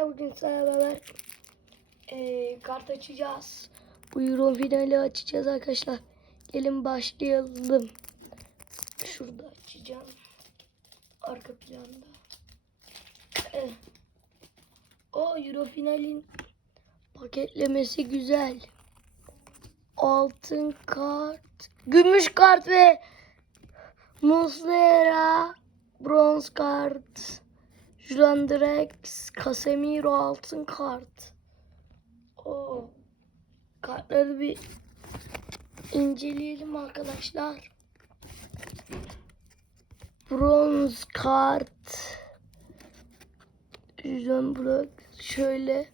Bugün sizlerle beraber eee, kart açacağız. Bu Euro finali açacağız arkadaşlar. Gelin başlayalım. Şurada açacağım. Arka planda. Evet. O Euro finalin paketlemesi güzel. Altın kart, gümüş kart ve Muslera bronz kart. Julian Drex, Casemiro altın kart. O kartları bir inceleyelim arkadaşlar. Bronz kart. Julian Drex şöyle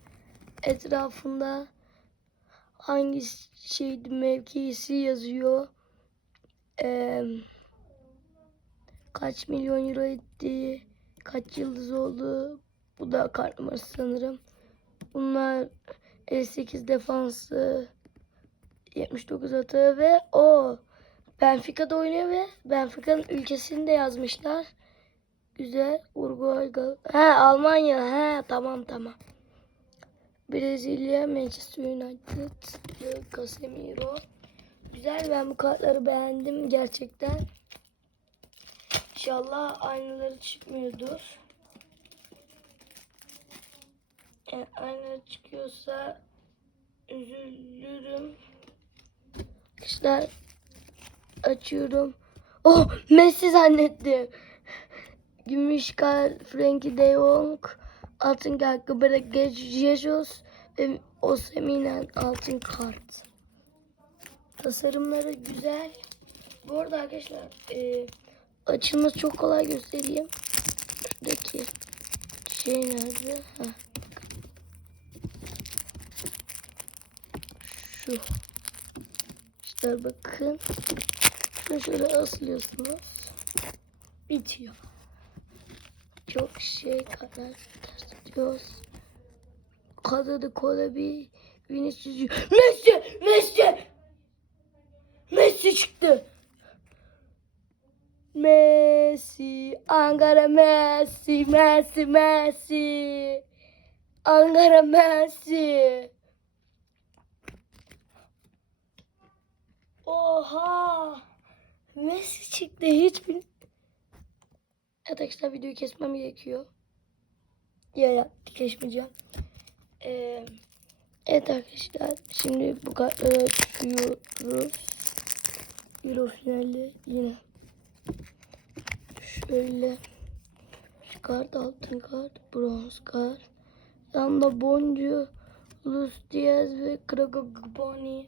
etrafında hangi şeydi mevkisi yazıyor. Eee kaç milyon euro etti, kaç yıldız oldu. Bu da kart sanırım. Bunlar 58 defansı, 79 atağı ve o Benfica'da oynuyor ve Benfica'nın ülkesini de yazmışlar. Güzel. Uruguay, Gal He Almanya. He tamam tamam. Brezilya, Manchester United, Casemiro. Güzel ben bu kartları beğendim gerçekten. İnşallah aynaları çıkmıyordur. Yani ayna çıkıyorsa üzülürüm. Arkadaşlar açıyorum. Oh Messi zannettim. Gümüş kart Frankie de Jong. Altın kart Gabriel Jesus ve Osimhen altın kart. Tasarımları güzel. Bu arada arkadaşlar e, açılması çok kolay göstereyim. Şuradaki şey nerede? Heh. Şu. İşte bakın. Şunu şöyle asılıyorsunuz. Bitiyor. Çok şey kadar tutuyoruz. Kanadı kola bir Vinicius. Messi! Messi! Messi çıktı. Messi, Ankara Messi, Messi, Messi. Ankara Messi. Oha! Messi çıktı hiç bil... Evet arkadaşlar videoyu kesmem gerekiyor. Ya ya kesmeyeceğim. Ee, evet arkadaşlar şimdi bu kartları açıyoruz. Euro finali yine. Şöyle. Şu kart altın kart. Bronz kart. Yanında Boncu. Luis Diaz ve Kragoboni.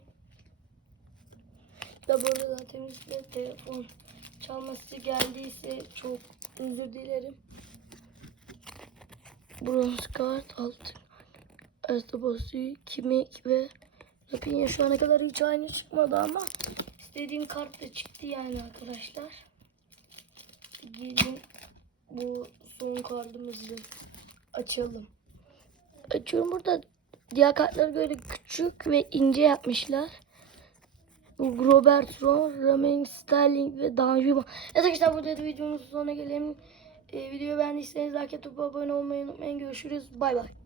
Da burada zaten üstte telefon çalması geldiyse çok özür dilerim. Bronz kart altın. Estebası, Kimik ve Rapinya şu ana kadar hiç aynı çıkmadı ama istediğim kart da çıktı yani arkadaşlar. Gelin bu son kartımızı açalım. Açıyorum burada diğer kartları böyle küçük ve ince yapmışlar. Bu Robert Ron, Ramin Sterling ve Danjuma. Evet arkadaşlar burada da videomuzun sonuna gelelim. Ee, videoyu beğendiyseniz like atıp abone olmayı unutmayın. Görüşürüz. Bay bay.